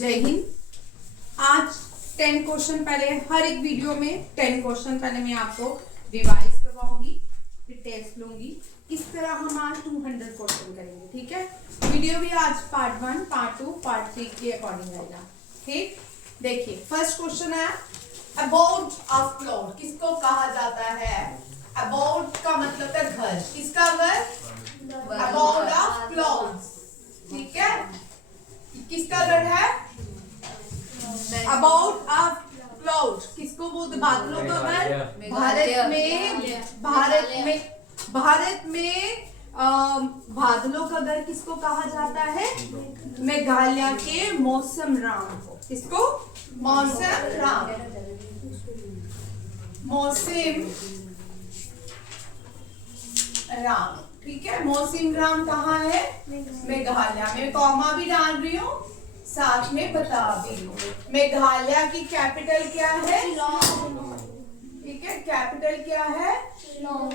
जय हिंद। आज 10 क्वेश्चन पहले हर एक वीडियो में 10 क्वेश्चन पहले मैं आपको रिवाइज करवाऊंगी, फिर टेस्ट लूंगी। इस तरह हम आज 200 क्वेश्चन करेंगे, ठीक है। वीडियो भी आज पार्ट 1, पार्ट 2, पार्ट 3 के अकॉर्डिंग रहेगा, ठीक। देखिए फर्स्ट क्वेश्चन है अबाउट ऑफ क्लाउड किसको कहा जाता है। अबाउट का मतलब है घर, किसका घर, अबाउट ऑफ क्लाउड, ठीक है। किसका घर है, अबाउट ऑफ क्लाउड किसको बोलते, बादलों का घर। भारत में बादलों का घर किसको कहा जाता है, मेघालय के मौसम राम को। किसको, मौसम राम, मौसम राम, ठीक है। मौसम राम कहाँ है, मेघालय में। कॉमा भी डाल रही हूँ, साथ में बता भी हूँ। मेघालय की कैपिटल क्या है, ठीक है। कैपिटल क्या है,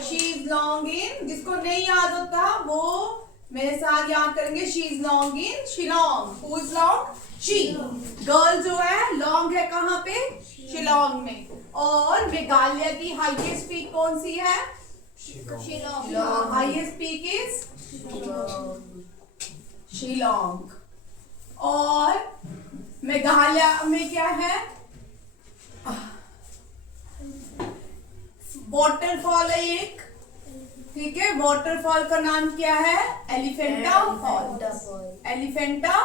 शिलोंग इन। जिसको नहीं याद होता वो मेरे साथ याद करेंगे। She is long in Shillong. Who is long, she. Girl जो है लॉन्ग है कहाँ पे, शिलोंग में। और मेघालय की हाईएस्ट पीक कौन सी है, Shillong. Highest peak is Shillong. और मेघालय में क्या है, वाटरफॉल है एक, ठीक है। वाटरफॉल का नाम क्या है, एलिफेंटा फॉल। एलिफेंटा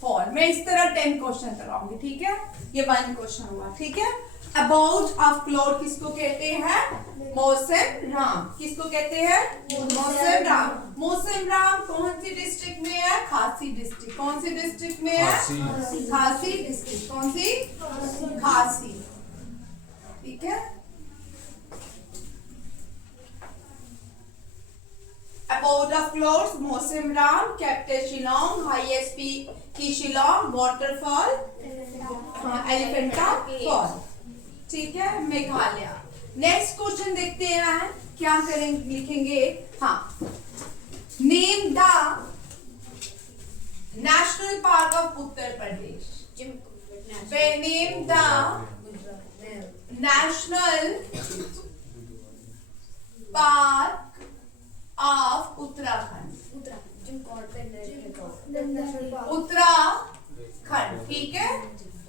फॉल। मैं इस तरह 10 क्वेश्चन करवाऊंगी, ठीक है। ये 1 क्वेश्चन हुआ, ठीक है। अबाउट ऑफ क्लाउड किसको कहते हैं, मौसम राम। किसको कहते हैं, मौसम राम। मौसम राम कौन सी डिस्ट्रिक्ट में है, खासी डिस्ट्रिक्ट। कौन सी डिस्ट्रिक्ट में है, खासी डिस्ट्रिक्ट। कौन सी, खासी, ठीक है। अबाउट ऑफ क्लाउड्स, मौसम Ram, capital Shillong, highest peak की शिलोंग, वाटरफॉल एलिफेंटा फॉल, ठीक है। मेघालय। नेक्स्ट क्वेश्चन देखते हैं क्या करेंगे, लिखेंगे। हाँ, name the national park of Uttar Pradesh. Name the national park of Uttarakhand. Uttarakhand, ठीक है।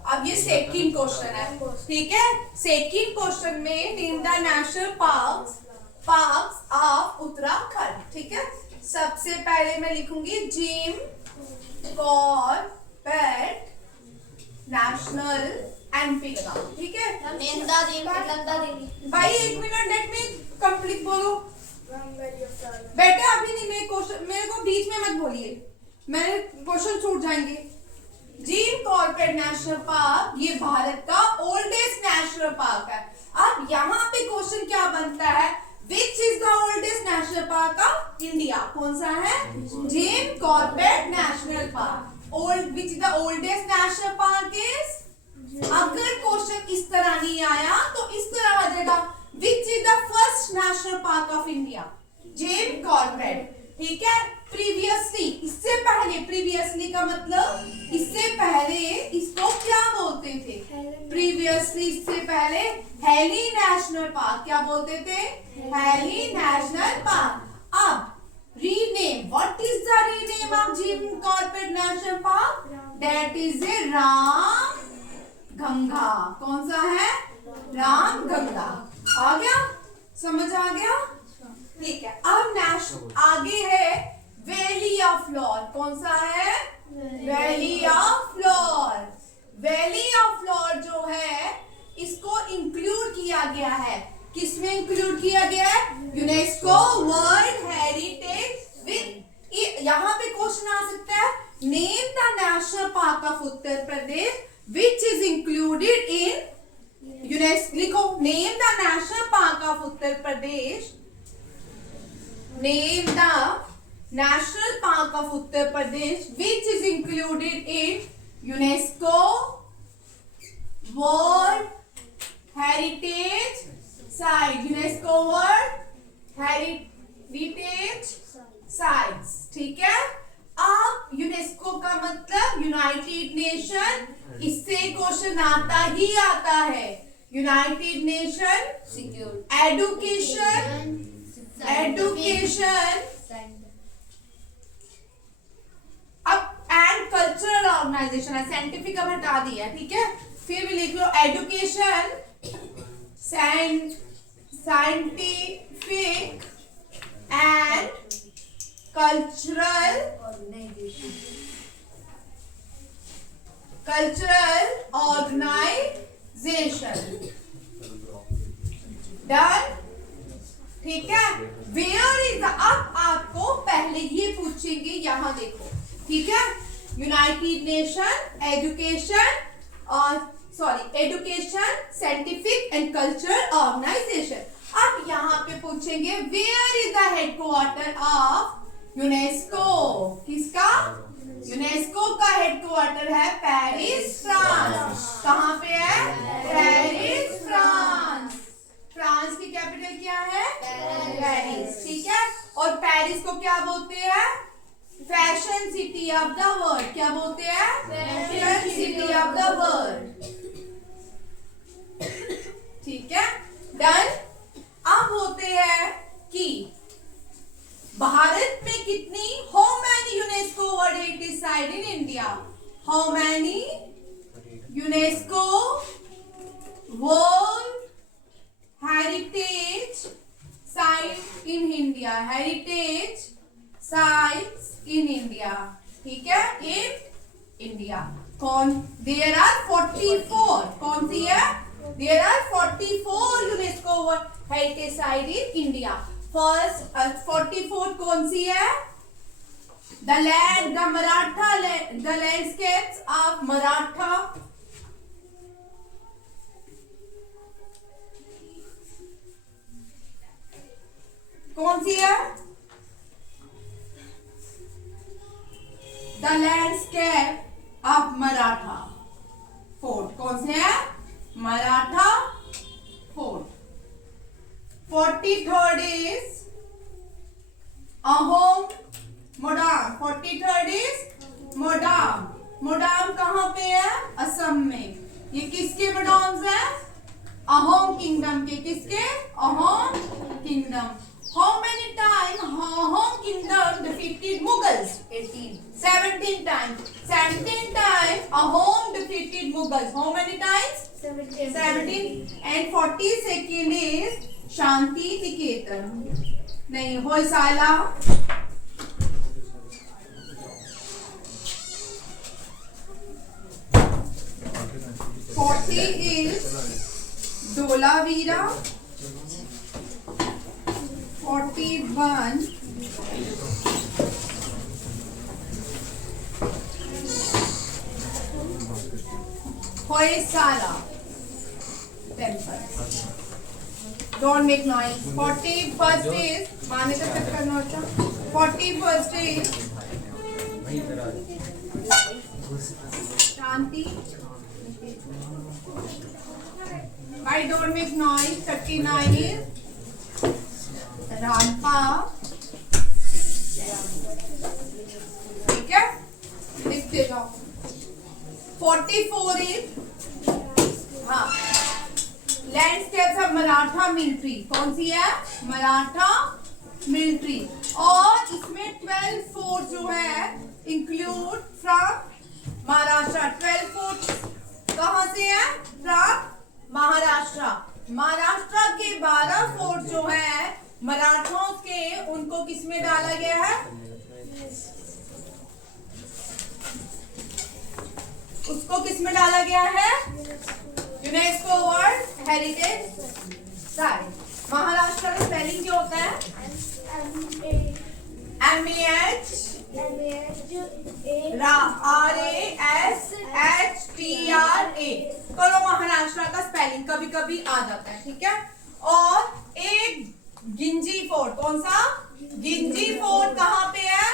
अब ये सेकंड क्वेश्चन है, ठीक है। सेकंड क्वेश्चन में name the national parks of Uttarakhand, ठीक है। सबसे पहले मैं लिखूंगी जिम कॉर्बेट नेशनल एमपी लगाओ, ठीक है। भाई 1 मिनट, लेट मी कंप्लीट बोलो। बेटा अभी नहीं, मेरे को बीच में मत बोलिए, मेरे क्वेश्चन छूट जाएंगे। जिम कॉर्बेट नेशनल पार्क ये भारत का ओल्डेस्ट नेशनल पार्क है। अब यहाँ पे क्वेश्चन क्या बनता है, which is the oldest national park of India. कौन सा है, gym Corbett national park. Old, which is the oldest national park is. अगर क्वेश्चन इस तरह नहीं आया तो इस तरह आ जाएगा, which is the first national park of India, Jim Corbett, ठीक है। प्रीवियसली, इससे पहले, प्रीवियसली का मतलब इससे पहले इसको क्या बोलते थे, प्रीवियसली इससे पहले हेली नेशनल पार्क। क्या बोलते थे, हेली नेशनल पार्क। अब rename, what is the rename of gym Corbett national park, that is ए राम गंगा। कौन सा है, राम गंगा। आ गया, समझ आ गया, ठीक है। अब नेशनल आगे है वैली ऑफ फ्लोर। कौन सा है, valley of floor. Valley of floor जो है इसको इंक्लूड किया गया है, किसमें इंक्लूड किया गया है, यूनेस्को वर्ल्ड हेरिटेज विद। यहाँ पे क्वेश्चन आ सकता है, name the national park of Uttar Pradesh which is included in UNESCO. लिखो, name the national park of Uttar Pradesh, name the national park of Uttar Pradesh which is included in UNESCO world heritage site. UNESCO world heritage sites, ठीक है। अब UNESCO का मतलब United nation, इससे question आता ही आता है। यूनाइटेड नेशन, एडुकेशन, अब एंड कल्चरल ऑर्गेनाइजेशन है, साइंटिफिक अब हटा दिया, ठीक है। फिर भी लिख लो education, scientific and cultural organisation. Done, ठीक है। वेयर इज अब आपको पहले ये पूछेंगे, यहां देखो, ठीक है। United Nation, education, scientific and cultural organisation. अब यहाँ पे पूछेंगे where is the headquarter of UNESCO. किसका? यूनेस्को का हेडक्वार्टर है पेरिस, फ्रांस। कहाँ पे है? Paris, France. फ्रांस की कैपिटल क्या है? पेरिस, ठीक है। और पेरिस को क्या बोलते हैं? Fashion city of the world. क्या बोलते हैं? Fashion city of the world, ठीक है। डन। अब होते हैं कि भारत में कितनी, how many UNESCO world heritage site in India? How many UNESCO world heritage site in India? Heritage sites in India, ठीक है, इन इंडिया। कौन? There are 44। कौन सी है? There are 44 UNESCO world heritage site in India. First 44 कौन सी है? The land, the Maratha, the landscapes of Maratha, कौन सी है? The landscape of Maratha fort. कौन से है? Maratha fort. 43rd is Ahom Moidam. 43rd is Moidam. Moidam कहाँ पे है? असम में। ये किसके मोडाम्स है? अहोम किंगडम के। किसके? Ahom kingdom. How many times Ahom kingdom defeated Mughals? 17 times. 17 times Ahom defeated Mughals. How many times? 17. And 42nd is Shanti Niketan. नहीं, Hoysala. 40 is Dholavira. 41 Hoysala temple. Don't make noise. 41st is माने का check करना होता। 41st is Shanti. Why don't make noise? 39 is Ramappa, ठीक है, लिखते जाओ। 44 is हाँ लैंडस्केप्स ऑफ मराठा मिलिट्री। कौन सी है? मराठा मिलिट्री। और इसमें 12 फोर्ट जो है इंक्लूड फ्रॉम महाराष्ट्र। 12 फोर्ट कहाँ से है? फ्रॉम महाराष्ट्र। महाराष्ट्र के 12 फोर्ट जो है मराठों के, उनको किसमें डाला गया है? उसको किसमें डाला गया है? UNESCO world heritage site. Maharashtra का स्पेलिंग क्या होता है? RASHTRA। करो महाराष्ट्र का स्पेलिंग, कभी कभी आ जाता है, ठीक है। और एक गिंजी फोर्ट। कौन सा? गिंजी फोर्ट कहाँ पे है?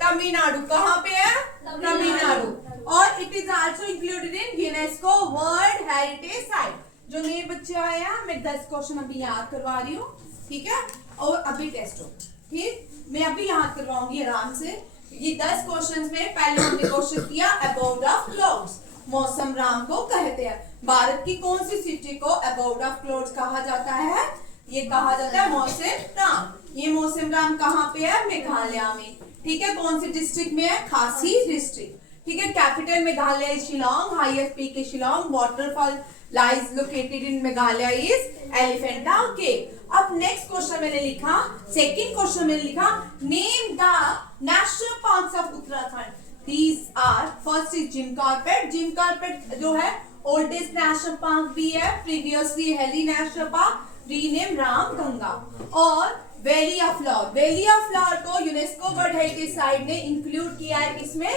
तमिलनाडु। कहाँ पे है? तमिलनाडु। और it is also included in UNESCO world heritage site. जो नए बच्चे आए हैं, मैं 10 क्वेश्चन अभी याद करवा रही हूँ, ठीक है। और अभी टेस्ट हो, ठीक, मैं अभी याद करवाऊंगी आराम से। ये 10 क्वेश्चंस में पहले हमने क्वेश्चन किया अबाउट ऑफ क्लाउड्स, मौसम राम को कहते हैं। भारत की कौन सी सिटी को अबाउट ऑफ क्लाउड्स कहा जाता है? ये कहा जाता है मौसम राम। ये मौसम राम कहाँ पे है? मेघालय में। ठीक है, कौन सी डिस्ट्रिक्ट में है? खासी डिस्ट्रिक्ट। ठीक है, capital Meghalaya Shillong, highest peak is Shillong, waterfall lies located in Meghalaya is Elephanta Cave. अब नेक्स्ट क्वेश्चन मैंने लिखा, सेकंड क्वेश्चन मैंने लिखा name the national parks of Uttarakhand. These are first is Jim Corbett. Jim Corbett जो है ओल्डेस्ट नेशनल पार्क भी है, previously Hailey national park, rename Ramganga. और valley of flower, valley of flower को यूनेस्को वर्ल्ड हेरिटेज साइट ने include किया है, किसमें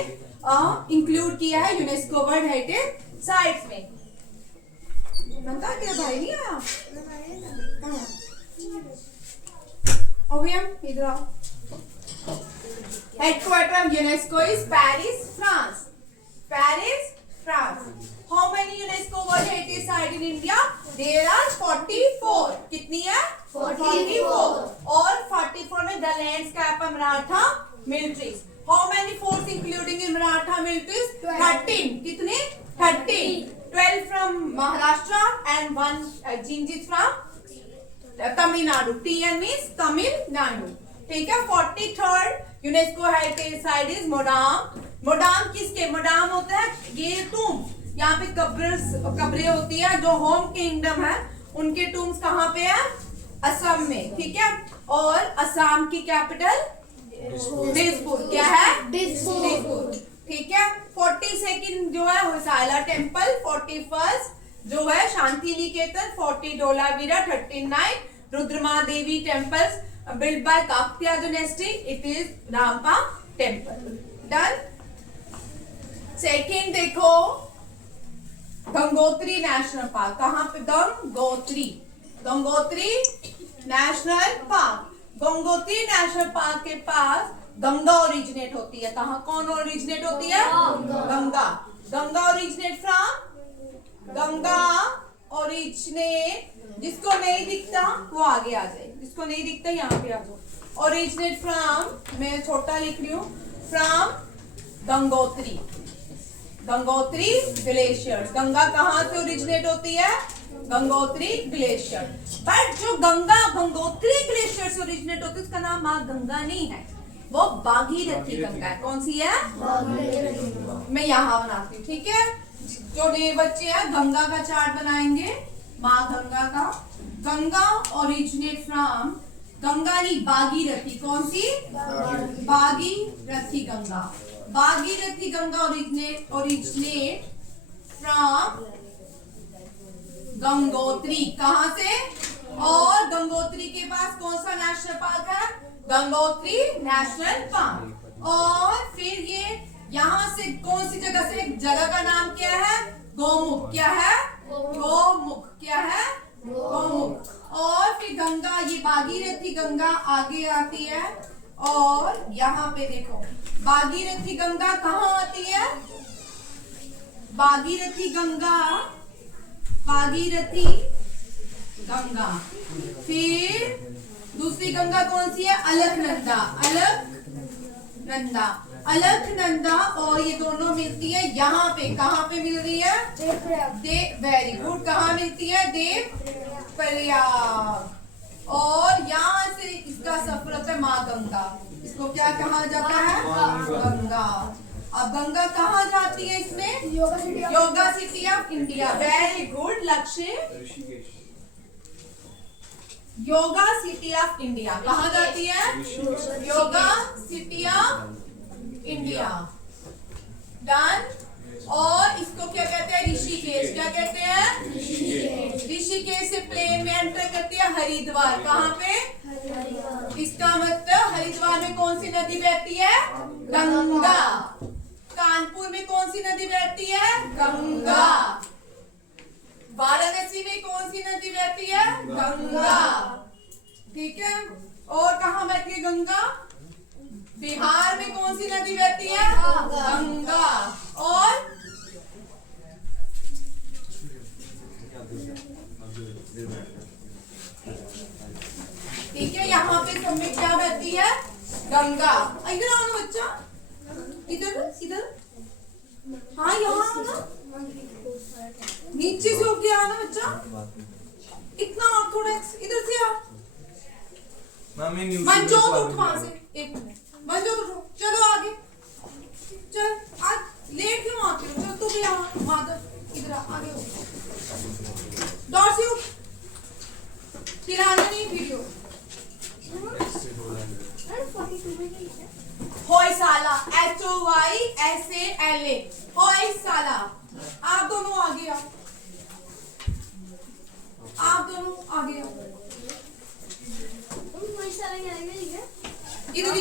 इंक्लूड किया है? यूनेस्को वर्ल्ड हेरिटेज साइट्स में। बनता तेरा भाई नहीं आया? इधर आओ। Headquarter of UNESCO is Paris, France. Paris, France. How many UNESCO world heritage site in India? There are 44। कितनी है? 44। और 44 में the landscape of Maratha militaries. How many forts including in Maratha militaries? 13। कितने? 13। 12 from Maharashtra and 1 Jinjit from Tamil Nadu. TN means Tamil Nadu. ठीक है, 43rd UNESCO heritage site is Moidam. Moidam किसके? मोडाम होता है ये टूम, यहाँ पे कब्रें होती है। जो होम किंगडम है उनके टूम्स कहाँ पे है? असम में। ठीक है, और असम की कैपिटल दिसपुर। क्या है? दिसपुर। ठीक है, 42nd जो है होयसाला टेम्पल, 41st जो है शांति निकेतन, 40 धोलावीरा, 39 रुद्रमा देवी temples built by Kaktiya dynasty, it is Rampa temple. Done. Second देखो गंगोत्री नेशनल पार्क। कहाँ पे? Gangotri, Gangotri national park. Gangotri national park के पास गंगा ओरिजिनेट होती है। कहाँ कौन ओरिजिनेट होती है? Ganga. Ganga originate from, Ganga originate, जिसको नहीं दिखता वो आगे आ जाए, जिसको नहीं दिखता यहाँ पे आ जाओ। ओरिजिनेट फ्रॉम, मैं छोटा लिख रही हूँ, फ्रॉम गंगोत्री, गंगोत्री ग्लेशियर्स। गंगा कहाँ से ओरिजिनेट होती है? गंगोत्री ग्लेशियर। बट जो गंगा गंगोत्री ग्लेशियर से ओरिजिनेट होती है उसका नाम माँ गंगा नहीं है, वो भागीरथी गंगा है। कौन सी है? मैं यहाँ बनाती हूँ। ठीक है, जो नए बच्चे हैं गंगा का चार्ट बनाएंगे, माँ गंगा का। गंगा ओरिजिनेट फ्रॉम, गंगा नहीं भागीरथी। कौन सी? भागीरथी गंगा। Bhagirathi Ganga originate from Gangotri. कहाँ से? और गंगोत्री के पास कौन सा नेशनल पार्क है? Gangotri national park. और फिर ये यहाँ से कौन सी जगह से? जगह का नाम क्या है? गोमुख। क्या है? गोमुख। क्या है? गोमुख। और फिर गंगा, ये भागीरथी गंगा आगे आती है। और यहाँ पे देखो भागीरथी गंगा कहाँ आती है? भागीरथी गंगा, भागीरथी गंगा। फिर दूसरी गंगा कौन सी है? अलकनंदा। अलकनंदा, अलकनंदा। और ये दोनों मिलती है यहाँ पे। कहाँ पे मिल रही है? Very good. कहाँ मिलती है? देवप्रयाग। और यहाँ से इसका सफर होता है माँ गंगा। इसको क्या कहा जाता है? गंगा। अब गंगा कहाँ जाती है इसमें? Yoga city of India. Very good लक्ष्य। योगा सिटी ऑफ इंडिया कहाँ जाती है? Yoga city of India. Done. और इसको क्या कहते हैं? ऋषिकेश। क्या कहते हैं? ऋषिकेश से प्लेन में एंटर करती है हरिद्वार। कहाँ पे? इसका मतलब हरिद्वार में कौन सी नदी बहती है? गंगा। कानपुर में कौन सी नदी बहती है? गंगा। वाराणसी में कौन सी नदी बहती है? गंगा। ठीक है, और कहाँ बहती है गंगा? बिहार में कौन सी नदी बहती है? गंगा। और ठीक है, यहाँ पे सब में क्या बहती है? गंगा। इधर आओ ना बच्चा, हाँ यहाँ आओ ना, नीचे से होके आना बच्चा, इतना आप थोड़ा इधर से आ। मंजोत उठ वहां से, एक मिनट मंजोत उठो, चलो आगे चल। आज लेट क्यों आते हो? चल तू भी आ, माधव इधर आ, आगे हो, दौड़ से उठ, चिल्लाना नहीं वीडियो। होय साला, HOYSALA, होय साला। आप दोनों आगे आओ, आप दोनों आगे आओ। इधर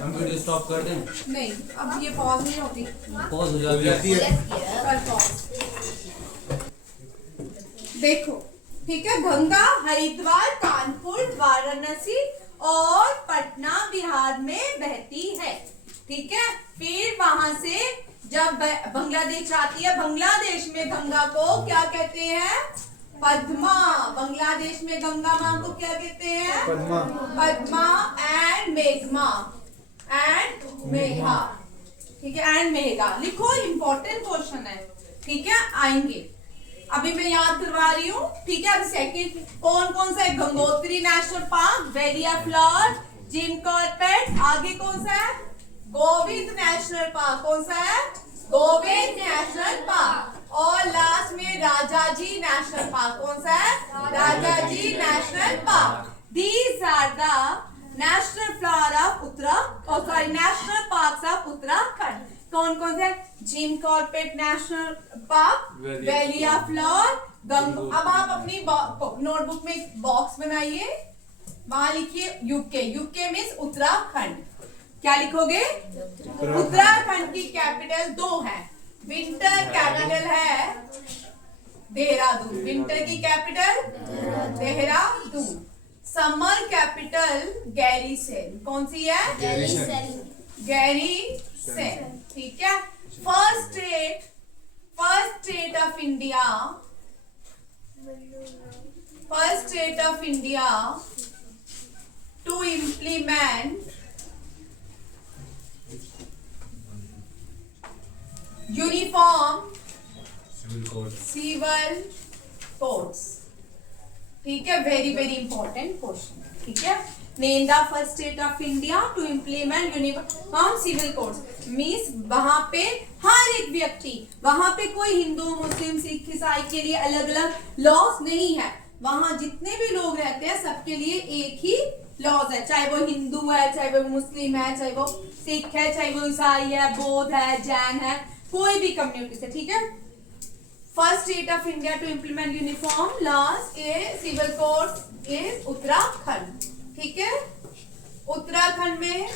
हम वीडियो स्टॉप कर दें? नहीं, अब ये पॉज नहीं होती, पॉज हो जाती है। कर पॉज। देखो ठीक है, गंगा हरिद्वार, कानपुर, वाराणसी और पटना बिहार में बहती है। ठीक है, फिर वहां से जब बांग्लादेश आती है, बांग्लादेश में गंगा को क्या कहते हैं? पद्मा। बांग्लादेश में गंगा माँ को क्या कहते हैं? पद्मा। पद्मा एंड मेघमा, एंड मेघा। ठीक है, एंड मेघा लिखो, इंपॉर्टेंट क्वेश्चन है। ठीक है, आएंगे, अभी मैं याद करवा रही हूँ। ठीक है, अब सेकंड कौन कौन सा है? Gangotri national park, valley of flower, Jim Corbett, आगे कौन सा है? Govind national park. कौन सा है? Govind national park. और लास्ट में राजाजी नेशनल पार्क। कौन सा है? Rajaji national park. These are the national flower of Uttarakhand, national parks of Uttarakhand. कौन कौन से? Jim Corbett national park, valley of flower, अब आप अपनी नोटबुक में एक बॉक्स बनाइए, वहां लिखिए यूके। UK means Uttarakhand. क्या लिखोगे? उत्तराखंड की कैपिटल दो है। विंटर कैपिटल है देहरादून, विंटर की capital Dehradun. Summer capital Gairsain. कौन सी है? गैरीसेन। ठीक है, first state of India, first state of India to implement uniform civil codes. ठीक है, वेरी वेरी इंपॉर्टेंट क्वेश्चन। ठीक है, name the first state of India to implement uniform civil codes. Means वहां पे हर एक व्यक्ति, वहां पे कोई हिंदू, मुस्लिम, सिख, ईसाई के लिए अलग अलग लॉस नहीं है। वहां जितने भी लोग रहते हैं सबके लिए एक ही लॉज है, चाहे वो हिंदू है, चाहे वो मुस्लिम है, चाहे वो सिख है, चाहे वो ईसाई है, बौद्ध है, जैन है, कोई भी कम्युनिटी से। ठीक है, first state of India to implement uniform laws a civil code is Uttarakhand. ठीक है, उत्तराखंड में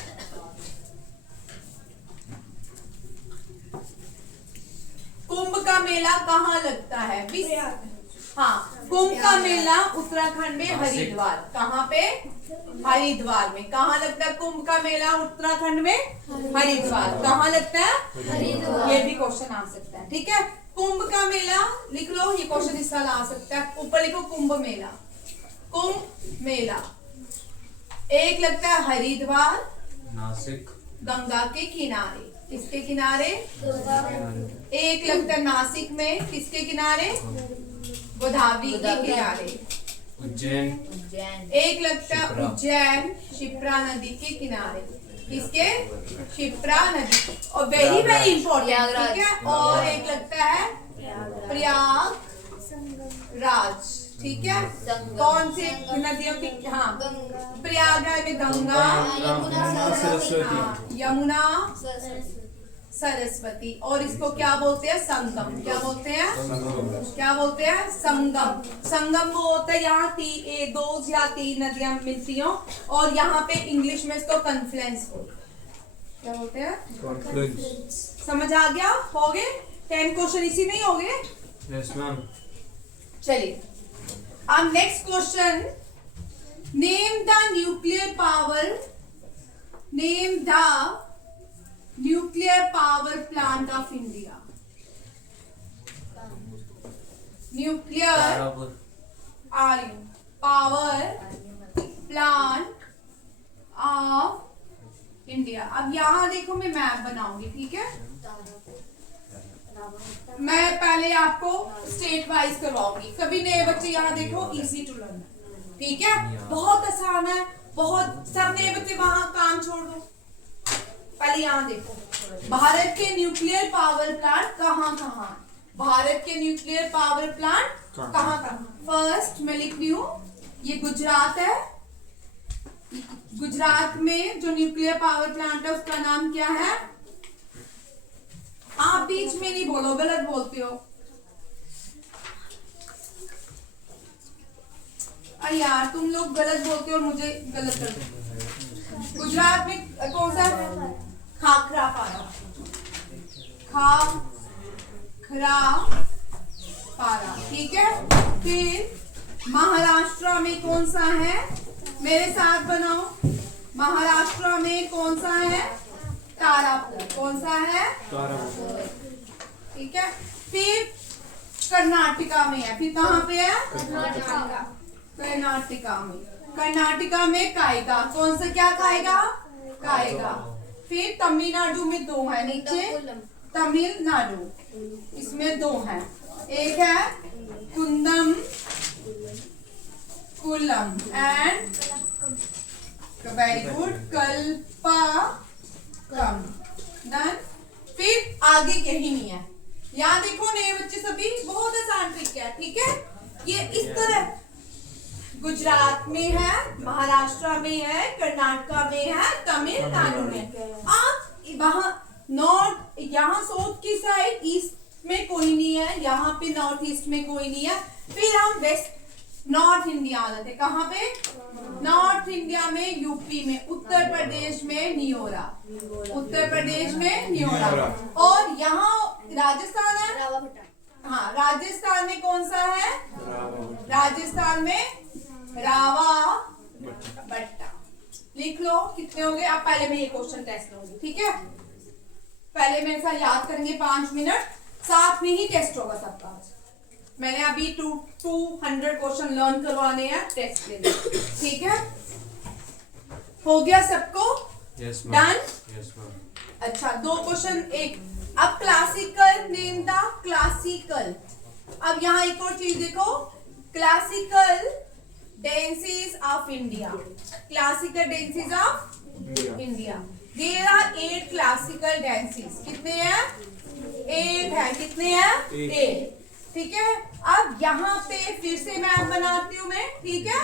कुंभ का मेला कहाँ लगता है? हाँ, कुंभ का मेला उत्तराखंड में हरिद्वार। कहाँ पे? हरिद्वार में। कहाँ लगता है कुंभ का मेला उत्तराखंड में? हरिद्वार। कहाँ लगता है? हरिद्वार। ये भी क्वेश्चन आ सकता है। ठीक है, कुंभ का मेला लिख लो, ये क्वेश्चन इस साल आ सकता है। ऊपर लिखो कुंभ मेला। कुंभ मेला एक लगता है हरिद्वार, नासिक, गंगा के किनारे। किसके किनारे? एक लगता है नासिक में, किसके किनारे? गोदावरी के किनारे। उज्जैन, एक लगता है उज्जैन, शिप्रा नदी के किनारे। किसके? शिप्रा नदी। और वेरी वेरी इंपॉर्टेंट। ठीक है, और एक लगता है प्रयागराज। ठीक है, कौन सी नदियों की? हाँ, प्रयागराज में गंगा, यमुना, सरस्वती। और इसको क्या बोलते हैं? संगम। क्या बोलते हैं? क्या बोलते हैं? संगम। संगम वो होता है यहाँ दो या तीन नदियां मिलती हो, और यहाँ पे इंग्लिश में इसको कन्फ्लुएंस बोलते हैं। क्या बोलते हैं? समझ आ गया? हो गए 10 क्वेश्चन इसी में ही हो गए। Yes ma'am. चलिए, अब next question, name the nuclear power, name the nuclear power plant of India. Nuclear power plant of India. अब यहां देखो, मैं मैप बनाऊंगी। ठीक है, मैं पहले आपको स्टेट वाइज करवाऊंगी। सभी नए बच्चे यहाँ देखो, इजी टू लर्न, ठीक है, बहुत आसान है, बहुत। सब नए बच्चे वहां काम छोड़ दो, पहले यहाँ देखो, भारत के न्यूक्लियर पावर प्लांट कहाँ कहाँ, भारत के न्यूक्लियर पावर प्लांट कहाँ कहाँ। फर्स्ट मैं लिख रही हूँ, ये गुजरात है, गुजरात में जो न्यूक्लियर पावर प्लांट है उसका नाम क्या है। आप बीच में नहीं बोलो, गलत बोलते हो। अरे यार तुम लोग गलत बोलते हो और मुझे गलत कर दो। गुजरात में कौन सा, खाखरा पारा, खाखरा पारा, ठीक है। फिर महाराष्ट्र में कौन सा है, मेरे साथ बनाओ, महाराष्ट्र में कौन सा है, तारापुर, कौन सा है, तारापुर, ठीक है। फिर कर्नाटका में है, फिर कहाँ पे है, कर्नाटका, कर्नाटका में, कर्नाटका में कायगा, कौन सा क्या खाएगा, कायगा। फिर तमिलनाडु में दो है नीचे, तमिलनाडु, इसमें दो हैं, एक है Kudankulam and very good Kalpakkam, done. फिर आगे कहीं नहीं है, यहाँ देखो नए बच्चे सभी, बहुत आसान ट्रिक है, ठीक है। ये इस तरह गुजरात में है, महाराष्ट्र में है, कर्नाटका में है, तमिलनाडु में। आप वहां नॉर्थ, यहाँ साउथ की साइड ईस्ट में कोई नहीं है, यहाँ पे नॉर्थ ईस्ट में कोई नहीं है। फिर हम वेस्ट नॉर्थ इंडिया आ जाते, कहाँ पे, नॉर्थ इंडिया में, यूपी में, उत्तर प्रदेश में नियोरा, उत्तर प्रदेश में नियोरा, और यहाँ राजस्थान है, हाँ राजस्थान में कौन सा है, राजस्थान में रावा बट्टा। लिख लो कितने हो गए। अब पहले मैं ये क्वेश्चन टेस्ट लूंगी, ठीक है, पहले मेरे साथ याद करेंगे 5 मिनट, साथ में ही टेस्ट होगा सबका। मैंने अभी 200 क्वेश्चन लर्न करवाने हैं टेस्ट के लिए, ठीक है। हो गया सबको, यस डन, यस मैम। अच्छा 2 क्वेश्चन, एक अब क्लासिकल नेम था, क्लासिकल। अब यहाँ एक और चीज देखो, classical dances of India, classical dances of India, there are 8 classical dances, कितने हैं, 8 है, कितने हैं, 8, ठीक है। अब यहाँ पे फिर से मैप बनाती हूँ मैं, ठीक है।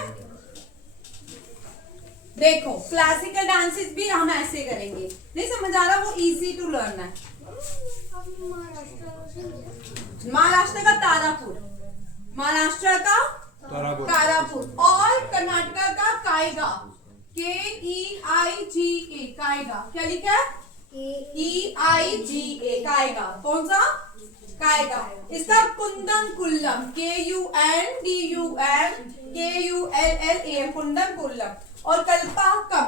देखो क्लासिकल डांसेस भी हम ऐसे करेंगे, नहीं समझ आ रहा, वो इजी टू लर्न है। महाराष्ट्र का तारापुर, महाराष्ट्र का तारापुर, और कर्नाटका का कायगा, KEIGA, कायगा, क्या लिखा है, EIGA, कायगा, कौन सा, कायगा। इसका कुंदम कुल्लम, KUNDUM कुंदम कुल्लम, और कल्पाकम,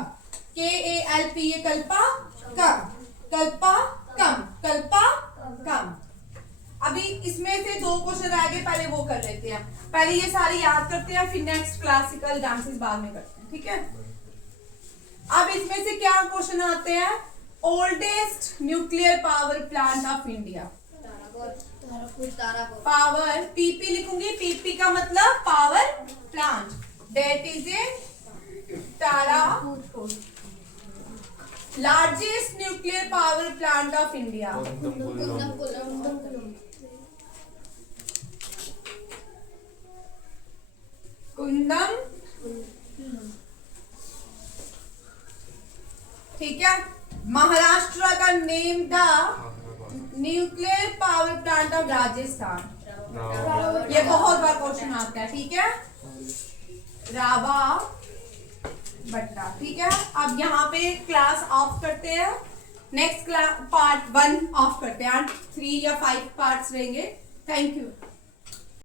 KALPA, कल्पाकम, कल्पाकम, कल्पाकम। अभी इसमें से 2 क्वेश्चन रह गए, पहले वो कर लेते हैं, पहले ये सारे याद करते हैं, फिर नेक्स्ट क्लासिकल डांसेस बाद में करते हैं, ठीक है। अब इसमें से क्या क्वेश्चन आते हैं, oldest nuclear power plant of India, power, PP लिखूंगी, पीपी का मतलब power plant, that is a Tarapur. Largest nuclear power plant of India, Kudankulam, ठीक है। महाराष्ट्र का नेम था nuclear power plant of Rajasthan, ये बहुत बार क्वेश्चन आता है, ठीक है, रावा बट्टा, ठीक है। अब यहाँ पे क्लास ऑफ करते हैं, नेक्स्ट क्लास पार्ट 1 ऑफ करते हैं, 3 या 5 पार्ट्स रहेंगे। Thank you.